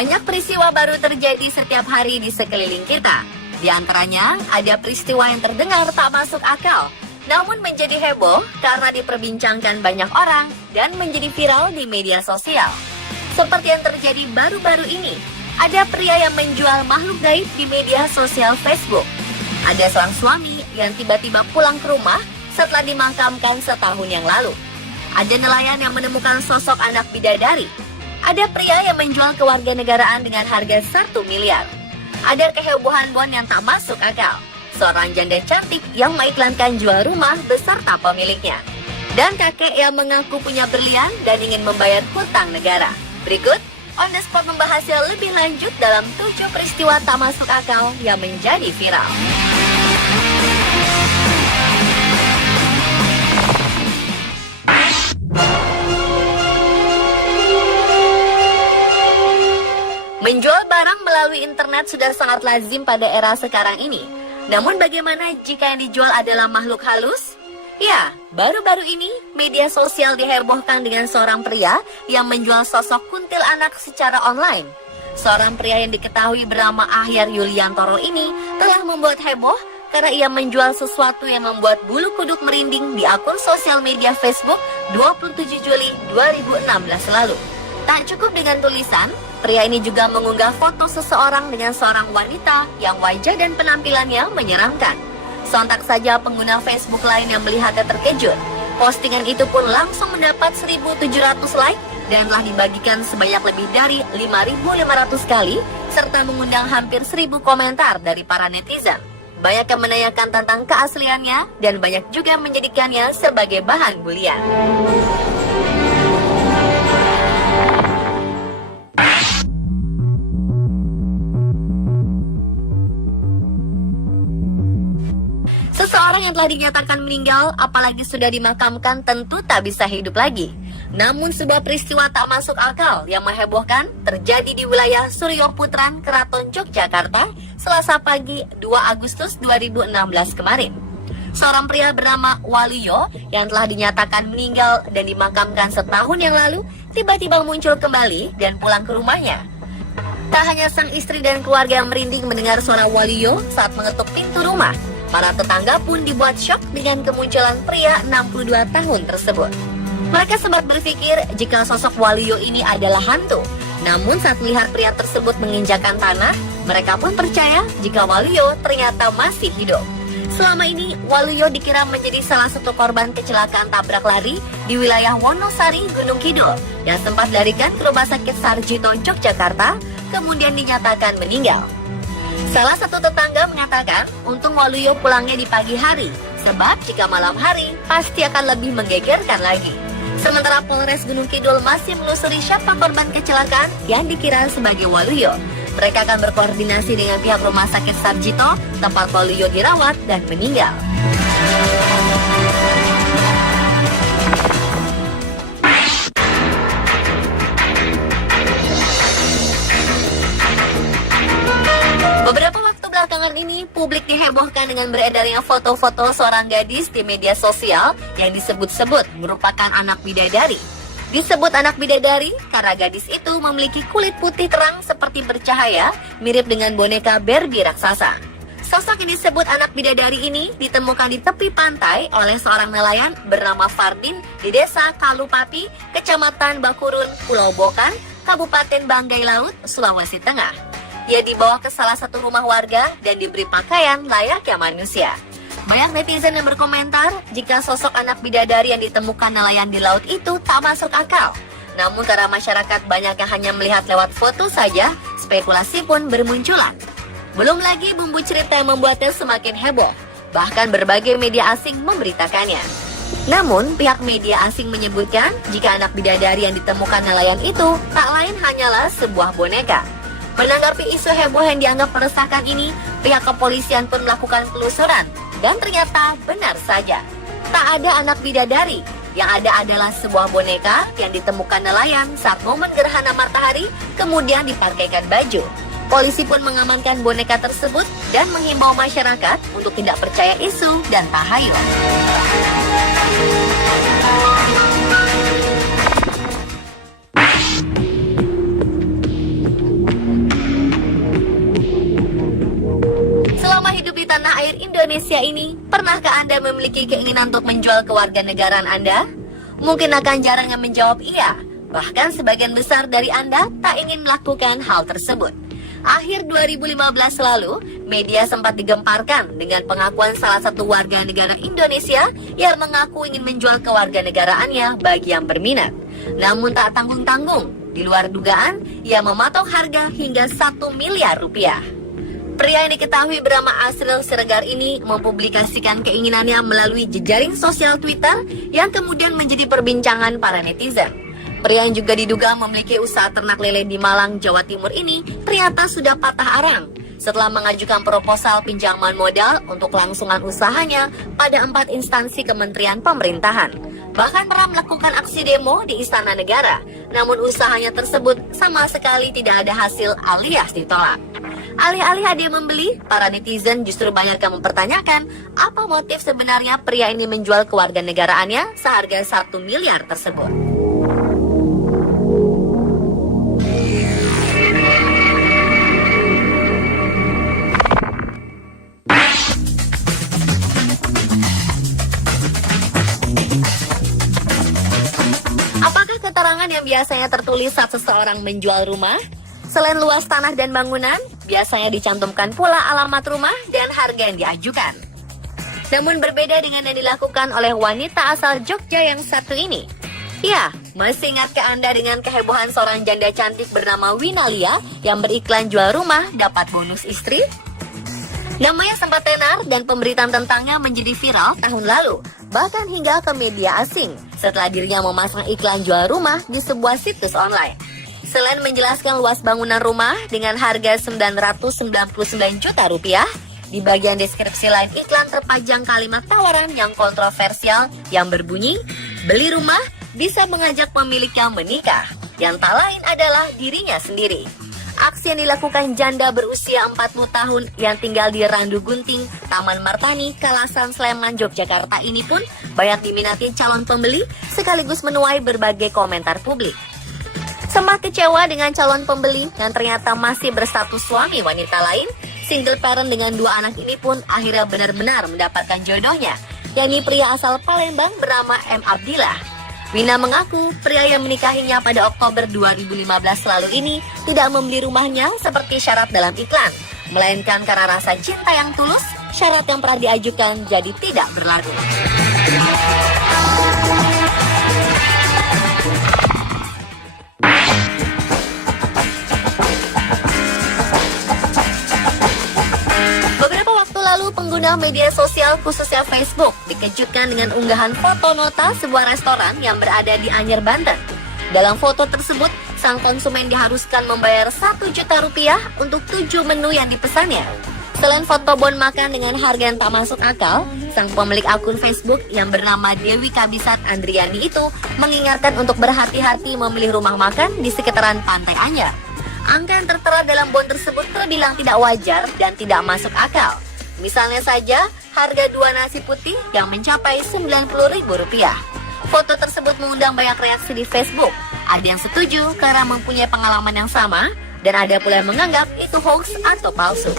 Banyak peristiwa baru terjadi setiap hari di sekeliling kita. Di antaranya, ada peristiwa yang terdengar tak masuk akal, namun menjadi heboh karena diperbincangkan banyak orang dan menjadi viral di media sosial. Seperti yang terjadi baru-baru ini, ada pria yang menjual makhluk gaib di media sosial Facebook. Ada seorang suami yang tiba-tiba pulang ke rumah setelah dimakamkan setahun yang lalu. Ada nelayan yang menemukan sosok anak bidadari. Ada pria yang menjual kewarganegaraan dengan harga 1 miliar. Ada kehebohan bon yang tak masuk akal. Seorang janda cantik yang mengiklankan jual rumah beserta pemiliknya. Dan kakek yang mengaku punya berlian dan ingin membayar hutang negara. Berikut, On The Spot membahasnya lebih lanjut dalam 7 peristiwa tak masuk akal yang menjadi viral. Menjual barang melalui internet sudah sangat lazim pada era sekarang ini. Namun bagaimana jika yang dijual adalah makhluk halus? Ya, baru-baru ini media sosial dihebohkan dengan seorang pria yang menjual sosok kuntilanak secara online. Seorang pria yang diketahui bernama Ahyar Yuliantoro ini telah membuat heboh karena ia menjual sesuatu yang membuat bulu kuduk merinding di akun sosial media Facebook 27 Juli 2016 lalu. Tak cukup dengan tulisan, pria ini juga mengunggah foto seseorang dengan seorang wanita yang wajah dan penampilannya menyeramkan. Sontak saja pengguna Facebook lain yang melihatnya terkejut. Postingan itu pun langsung mendapat 1.700 like dan telah dibagikan sebanyak lebih dari 5.500 kali serta mengundang hampir 1.000 komentar dari para netizen. Banyak yang menanyakan tentang keasliannya dan banyak juga menjadikannya sebagai bahan bulian. Seseorang yang telah dinyatakan meninggal, apalagi sudah dimakamkan, tentu tak bisa hidup lagi. Namun sebuah peristiwa tak masuk akal yang menghebohkan terjadi di wilayah Suryoputran, Keraton Yogyakarta, Selasa pagi 2 Agustus 2016 kemarin. Seorang pria bernama Waluyo yang telah dinyatakan meninggal dan dimakamkan setahun yang lalu, tiba-tiba muncul kembali dan pulang ke rumahnya. Tak hanya sang istri dan keluarga yang merinding mendengar suara Waluyo saat mengetuk pintu rumah, para tetangga pun dibuat syok dengan kemunculan pria 62 tahun tersebut. Mereka sempat berpikir jika sosok Waluyo ini adalah hantu. Namun saat melihat pria tersebut menginjakan tanah, mereka pun percaya jika Waluyo ternyata masih hidup. Selama ini, Waluyo dikira menjadi salah satu korban kecelakaan tabrak lari di wilayah Wonosari, Gunung Kidul, yang sempat dilarikan ke Rumah Sakit Sarjito, Yogyakarta, kemudian dinyatakan meninggal. Salah satu tetangga mengatakan, untung Waluyo pulangnya di pagi hari, sebab jika malam hari, pasti akan lebih menggegerkan lagi. Sementara Polres Gunung Kidul masih menelusuri siapa korban kecelakaan yang dikira sebagai Waluyo. Mereka akan berkoordinasi dengan pihak Rumah Sakit Sarjito, tempat Waluyo dirawat dan meninggal. Beberapa waktu belakangan ini, publik dihebohkan dengan beredarnya foto-foto seorang gadis di media sosial yang disebut-sebut merupakan anak bidadari. Disebut anak bidadari karena gadis itu memiliki kulit putih terang seperti bercahaya, mirip dengan boneka Barbie raksasa. Sosok yang disebut anak bidadari ini ditemukan di tepi pantai oleh seorang nelayan bernama Fardin di desa Kalupapi, Kecamatan Bakurun, Pulau Bokan, Kabupaten Banggai Laut, Sulawesi Tengah. Ia dibawa ke salah satu rumah warga dan diberi pakaian layaknya manusia. Banyak netizen yang berkomentar jika sosok anak bidadari yang ditemukan nelayan di laut itu tak masuk akal. Namun karena masyarakat banyak yang hanya melihat lewat foto saja, spekulasi pun bermunculan. Belum lagi bumbu cerita yang membuatnya semakin heboh. Bahkan berbagai media asing memberitakannya. Namun, pihak media asing menyebutkan jika anak bidadari yang ditemukan nelayan itu tak lain hanyalah sebuah boneka. Menanggapi isu heboh yang dianggap meresahkan ini, pihak kepolisian pun melakukan penelusuran. Dan ternyata benar saja, tak ada anak bidadari. Yang ada adalah sebuah boneka yang ditemukan nelayan saat momen gerhana matahari, kemudian dipakaikan baju. Polisi pun mengamankan boneka tersebut dan menghimbau masyarakat untuk tidak percaya isu dan tahayul. tanah air Indonesia ini, pernahkah Anda memiliki keinginan untuk menjual kewarganegaraan Anda? Mungkin akan jarang yang menjawab iya. Bahkan sebagian besar dari Anda tak ingin melakukan hal tersebut. Akhir 2015 lalu, media sempat digemparkan dengan pengakuan salah satu warga negara Indonesia yang mengaku ingin menjual kewarganegaraannya bagi yang berminat. Namun tak tanggung-tanggung, di luar dugaan, ia mematok harga hingga 1 miliar rupiah. Pria yang diketahui bernama Asril Siregar ini mempublikasikan keinginannya melalui jejaring sosial Twitter yang kemudian menjadi perbincangan para netizen. Pria yang juga diduga memiliki usaha ternak lele di Malang, Jawa Timur ini ternyata sudah patah arang setelah mengajukan proposal pinjaman modal untuk kelangsungan usahanya pada 4 instansi kementerian pemerintahan. Bahkan pernah melakukan aksi demo di Istana Negara, namun usahanya tersebut sama sekali tidak ada hasil alias ditolak. Alih-alih ada yang membeli, para netizen justru banyak yang mempertanyakan apa motif sebenarnya pria ini menjual kewarganegaraannya seharga 1 miliar tersebut. Apakah keterangan yang biasanya tertulis saat seseorang menjual rumah? Selain luas tanah dan bangunan, biasanya dicantumkan pula alamat rumah dan harga yang diajukan. Namun berbeda dengan yang dilakukan oleh wanita asal Jogja yang satu ini. Ya, masih ingatkah Anda dengan kehebohan seorang janda cantik bernama Winalia yang beriklan jual rumah dapat bonus istri? Namanya sempat tenar dan pemberitaan tentangnya menjadi viral tahun lalu, bahkan hingga ke media asing setelah dirinya memasang iklan jual rumah di sebuah situs online. Selain menjelaskan luas bangunan rumah dengan harga 999 juta rupiah, di bagian deskripsi lain iklan terpajang kalimat tawaran yang kontroversial yang berbunyi, beli rumah bisa mengajak pemiliknya menikah, yang tak lain adalah dirinya sendiri. Aksi yang dilakukan janda berusia 40 tahun yang tinggal di Randu Gunting, Taman Martani, Kalasan, Sleman, Yogyakarta ini pun banyak diminati calon pembeli sekaligus menuai berbagai komentar publik. Sempat kecewa dengan calon pembeli yang ternyata masih berstatus suami wanita lain, single parent dengan 2 anak ini pun akhirnya benar-benar mendapatkan jodohnya, yakni pria asal Palembang bernama M. Abdillah. Wina mengaku pria yang menikahinya pada Oktober 2015 lalu ini tidak membeli rumahnya seperti syarat dalam iklan, melainkan karena rasa cinta yang tulus, syarat yang pernah diajukan jadi tidak berlaku. Pengguna media sosial khususnya Facebook dikejutkan dengan unggahan foto nota sebuah restoran yang berada di Anyer, Banten. Dalam foto tersebut, sang konsumen diharuskan membayar 1 juta rupiah untuk 7 menu yang dipesannya. Selain foto bon makan dengan harga yang tak masuk akal, sang pemilik akun Facebook yang bernama Dewi Kabisat Andriani itu mengingatkan untuk berhati-hati memilih rumah makan di sekitaran Pantai Anyer. Angka yang tertera dalam bon tersebut terbilang tidak wajar dan tidak masuk akal. Misalnya saja, harga 2 nasi putih yang mencapai Rp90.000. Foto tersebut mengundang banyak reaksi di Facebook. Ada yang setuju karena mempunyai pengalaman yang sama, dan ada pula yang menganggap itu hoax atau palsu.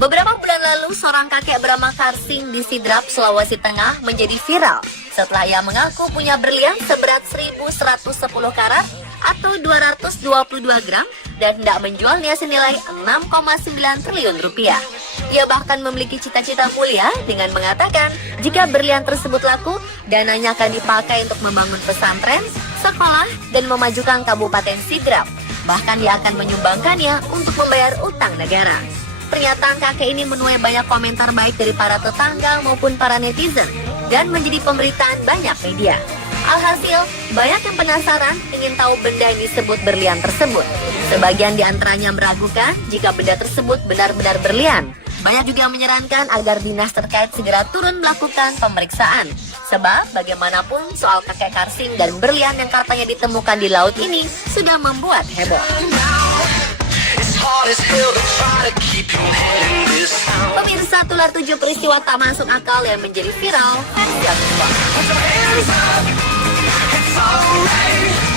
Beberapa bulan lalu, seorang kakek bernama Karsing di Sidrap, Sulawesi Tengah menjadi viral setelah ia mengaku punya berlian seberat 1.110 karat atau 222 gram dan hendak menjualnya senilai 6,9 triliun rupiah. Ia bahkan memiliki cita-cita mulia dengan mengatakan jika berlian tersebut laku, dananya akan dipakai untuk membangun pesantren, sekolah, dan memajukan Kabupaten Sidrap. Bahkan dia akan menyumbangkannya untuk membayar utang negara. Pernyataan kakek ini menuai banyak komentar baik dari para tetangga maupun para netizen dan menjadi pemberitaan banyak media. Alhasil, banyak yang penasaran ingin tahu benda yang disebut berlian tersebut. Sebagian di antaranya meragukan jika benda tersebut benar-benar berlian. Banyak juga yang menyarankan agar dinas terkait segera turun melakukan pemeriksaan. Sebab bagaimanapun soal kakek Karsing dan berlian yang katanya ditemukan di laut ini sudah membuat heboh. Pemirsa, berular 7 peristiwa tak masuk akal yang menjadi viral. Yang Put your hands up. It's alright.